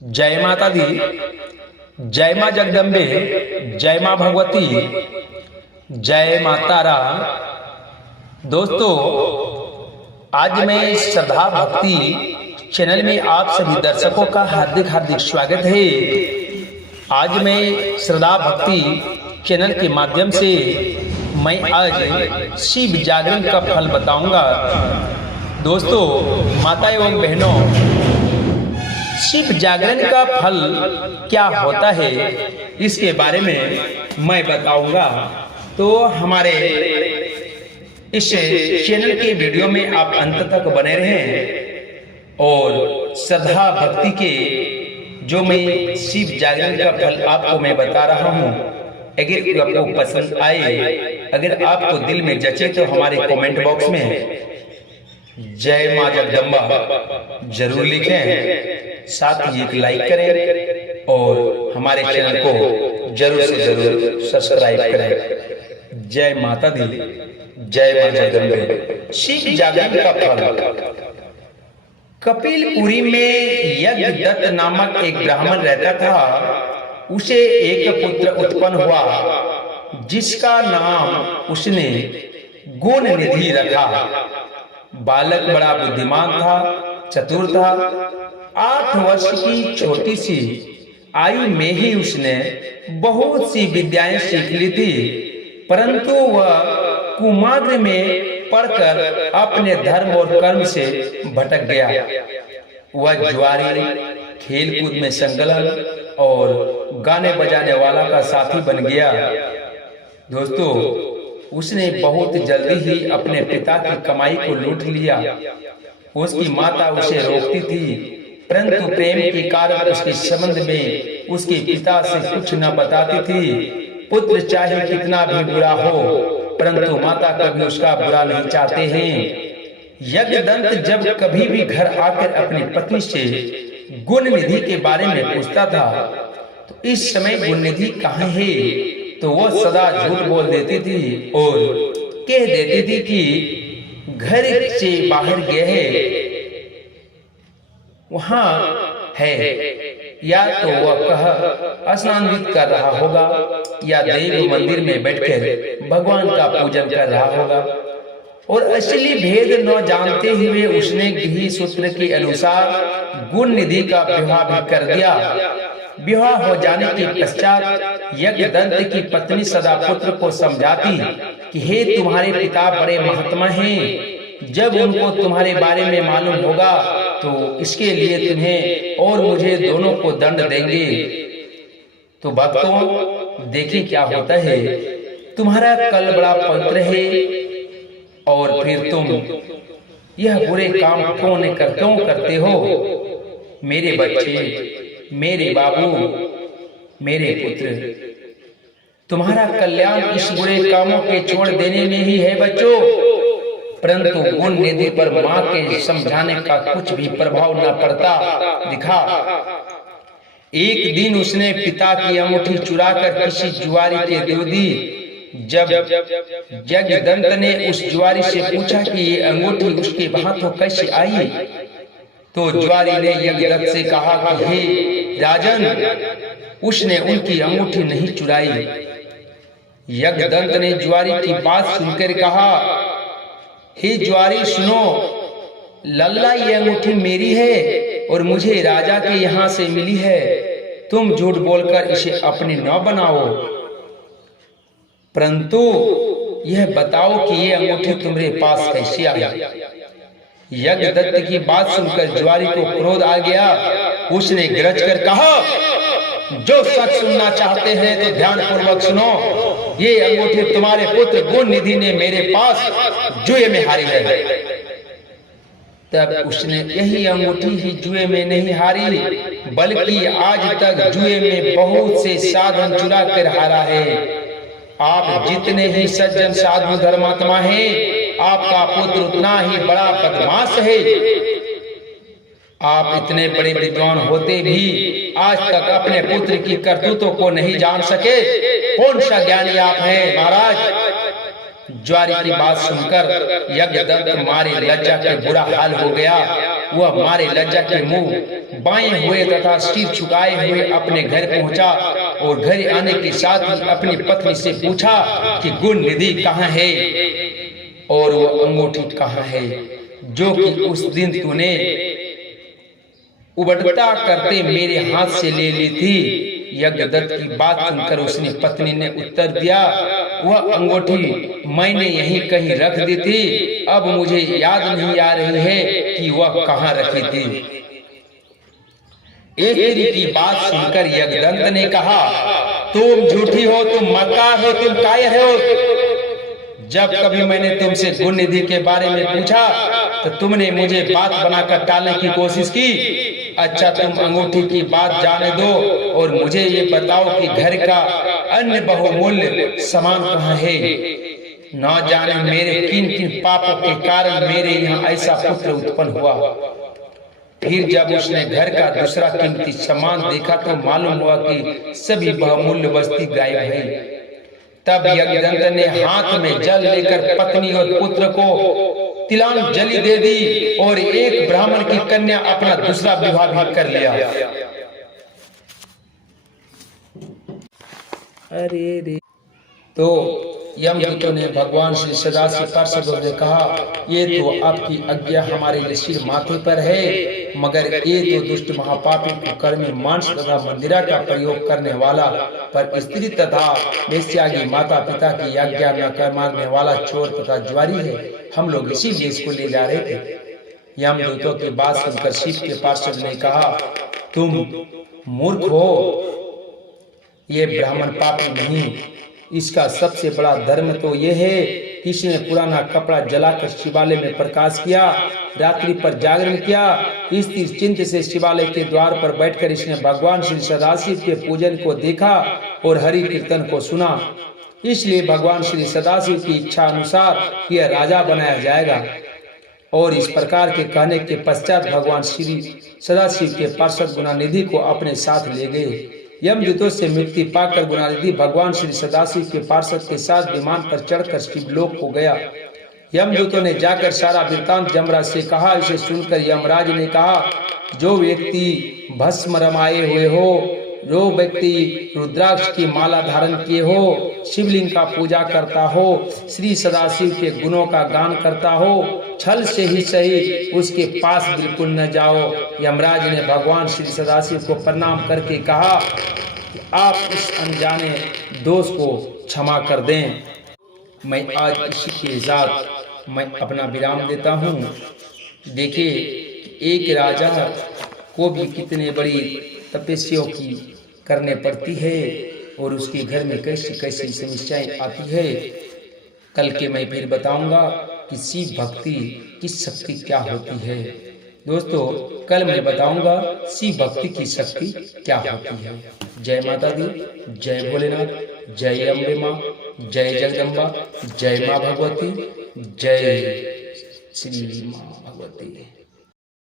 जय माता दी, जय माँ जगदम्बे, जय माँ भगवती, जय माता राम। दोस्तों, आज मैं श्रद्धा भक्ति चैनल में आप सभी दर्शकों का हार्दिक हार्दिक स्वागत है। आज मैं श्रद्धा भक्ति चैनल के माध्यम से मैं आज शिव जागरण का फल बताऊंगा। दोस्तों, माता एवं बहनों, शिव जागरण का फल क्या होता है इसके बारे में मैं बताऊंगा। तो हमारे इस चैनल के वीडियो में आप अंत तक बने रहें और श्रद्धा भक्ति के जो मैं शिव जागरण का फल आपको मैं बता रहा हूं, अगर आपको पसंद आए, अगर आपको दिल में जचे तो हमारे कमेंट बॉक्स में जय मां जगदम्बा जरूर लिखें, साथ ही एक लाइक करें और हमारे चैनल को जरूर से जरूर सब्सक्राइब करें। जय माता दी, जय मां जगदम्बे। शिव जागरण का फल। कपिलपुरी में यज्ञदत्त नामक एक ब्राह्मण रहता था। उसे एक पुत्र उत्पन्न हुआ जिसका नाम उसने गुण निधि रखा। बालक बड़ा बुद्धिमान था, चतुर था। 8 वर्ष की छोटी सी आयु में ही उसने बहुत सी विद्याएं सीख ली थी, परंतु वह कुमार्ग में पढ़कर अपने धर्म और कर्म से भटक गया। वह जुआरी, खेलकूद में संलग्न और गाने बजाने वाला का साथी बन गया। दोस्तों, उसने बहुत जल्दी ही अपने पिता की कमाई को लूट लिया। उसकी माता उसे रोकती थी, परंतु प्रेम के कारण उसके संबंध में उसके पिता से कुछ न बताती थी। पुत्र चाहे कितना भी बुरा हो, परंतु माता कभी उसका बुरा नहीं चाहते हैं। यज्ञदत्त जब कभी भी घर आकर अपनी पत्नी से गुण निधि के बारे में पूछता था, तो इस समय गुण निधि कहाँ है, तो वह सदा झूठ बोल देती थी और कह देती थी कि घर से बाहर गए है, वहां है, या तो वह कह स्नान कर रहा होगा या देव मंदिर में बैठकर भगवान का पूजन कर रहा होगा। और असली भेद न जानते हुए उसने गृह सूत्र के अनुसार गुण निधि का विवाह भी कर दिया। विवाह हो जाने के पश्चात यज्ञदत्त की पत्नी सदा पुत्र को समझाती कि हे तुम्हारे पिता बड़े महात्मा हैं, जब उनको तुम्हारे बारे में मालूम होगा तो इसके लिए तुम्हें और मुझे दोनों को दंड देंगे। तो भक्तों, देखिए क्या होता है। तुम्हारा कल बड़ा पवित्र है और फिर तुम यह बुरे काम क्यों करते हो। मेरे बच्चे, मेरे बाबू, मेरे पुत्र, तुम्हारा कल्याण इस बुरे कामों के छोड़ देने में ही है बच्चों। परंतु गुण निधि पर माँ के समझाने का कुछ भी प्रभाव न पड़ता दिखा। एक दिन उसने पिता की अंगूठी चुराकर किसी जुआरी के दे दी। जब यज्ञदत्त ने उस जुआरी से पूछा कि ये अंगूठी उसके हाथों कैसे आई, तो जुआरी ने यज्ञदत्त से कहा कि हे राजन, उसने उनकी अंगूठी नहीं चुराई। यज्ञदत्त ने जुआरी की बात सुनकर कहा, हे जुआरी सुनो, लल्ला ये अंगूठी मेरी है और मुझे राजा के यहाँ से मिली है। तुम झूठ बोलकर इसे अपनी न बनाओ, परंतु यह बताओ कि ये अंगूठी तुम्हारे पास कैसे आई। यज्ञदत्त की बात सुनकर जुआरी को क्रोध आ गया। उसने गरज कर कहा, जो सच सुनना चाहते हैं तो ध्यान पूर्वक सुनो। ये अंगूठी तुम्हारे पुत्र गुण निधि ने मेरे पास जुए में हारी है। तब उसने यही अंगूठी ही जुए में नहीं हारी, बल्कि आज तक जुए में बहुत से साधन चुरा कर हारा है। आप जितने ही सज्जन साधु धर्मात्मा हैं, आपका पुत्र उतना ही बड़ा बदमाश है। आप इतने बड़े विद्वान होते भी आज तक अपने पुत्र की करतूतों को नहीं जान सके। कौन सा ज्ञानी आप हैं महाराज। जुआरी की बात सुनकर यज्ञदत्त मारे लज्जा के बुरा हाल हो गया। वह मारे लज्जा के मुंह बाएं हुए तथा सिर झुकाए हुए अपने घर पहुंचा और घर आने के साथ ही अपनी पत्नी से पूछा कि गुण निधि कहाँ है और वह अंगूठी कहाँ है जो कि उस दिन तूने उबटता करते मेरे हाथ से ले ली थी। यज्ञदत्त की बात सुनकर उसने पत्नी ने उत्तर दिया, वह अंगूठी मैंने यहीं कहीं रख दी थी, अब मुझे याद नहीं आ रही है कि वह कहाँ रखी थी। एक स्त्री की बात सुनकर यज्ञदत्त ने कहा, तुम झूठी हो, तुम मक्कार हो, तुम कायर हो। जब कभी मैंने तुमसे गुण निधि के बारे में पूछा तो तुमने मुझे बात बनाकर टालने की कोशिश की। अच्छा, तुम अंगूठी की बात जाने दो और मुझे ये बताओ कि घर का अन्य बहुमूल्य सामान कहाँ है। न जाने मेरे किन किन पापों के कारण मेरे यहाँ ऐसा पुत्र उत्पन्न हुआ। फिर जब उसने घर का दूसरा कीमती सामान देखा तो मालूम हुआ कि सभी बहुमूल्य वस्तु गायब है। तब यज्ञदत्त ने हाथ में जल लेकर पत्नी और पुत्र को तिलांजलि दे दी और एक ब्राह्मण की कन्या अपना दूसरा विवाह भी कर लिया। अरे रे। तो यमदूतों ने भगवान श्री सदाशिव पार्षदों ने कहा, ये तो आपकी आज्ञा हमारे सिर माथे पर है, मगर ये तो दुष्ट महापापी कुकर्मी मांस तथा मंदिरा का प्रयोग करने वाला, पर स्त्री तथा वेश्यागी माता पिता की आज्ञा न कर मारने वाला चोर तथा ज्वारी है। हम लोग इसी देश को ले जा रहे थे। यमदूतों की बात सुनकर शिव के पार्षद ने कहा, तुम मूर्ख हो, ये ब्राह्मण पापी नहीं, इसका सबसे बड़ा धर्म तो यह है कि इसने पुराना कपड़ा जलाकर शिवालय में प्रकाश किया, रात्रि पर जागरण किया। इस चिंत से शिवालय के द्वार पर बैठकर इसने भगवान श्री सदाशिव के पूजन को देखा और हरि कीर्तन को सुना। इसलिए भगवान श्री सदाशिव की इच्छा अनुसार यह राजा बनाया जाएगा। और इस प्रकार के कहने के पश्चात भगवान श्री सदाशिव के पार्षद गुणानिधि को अपने साथ ले गए। यमदूतों से मुक्ति पाकर गुणानिधि भगवान श्री सदाशिव के पार्षद के साथ विमान पर चढ़कर शिवलोक को गया। यमदूतों ने जाकर सारा वृत्तांत यमराज से कहा। इसे सुनकर यमराज ने कहा, जो व्यक्ति भस्म रमाए हुए हो, जो व्यक्ति रुद्राक्ष की माला धारण किए हो, शिवलिंग का पूजा करता हो, श्री सदाशिव के गुणों का गान करता हो, छल से ही सही उसके पास बिल्कुल न जाओ। यमराज ने भगवान श्री सदाशिव को प्रणाम करके कहा कि आप इस अनजाने दोष को क्षमा कर दें। मैं आज इसी के साथ मैं अपना विराम देता हूँ। देखिए, एक राजा को भी कितने बड़ी तपस्या की करने पड़ती है और उसके घर में कैसी कैसी समस्याएं आती है। कल के मैं फिर बताऊंगा कि शिव भक्ति की शक्ति क्या होती है। दोस्तों, कल मैं बताऊंगा शिव भक्ति की शक्ति क्या होती है। जय माता दी, जय भोलेनाथ, जय अम्बे माँ, जय जगदम्बा, जय माँ भगवती, जय श्री माँ भगवती।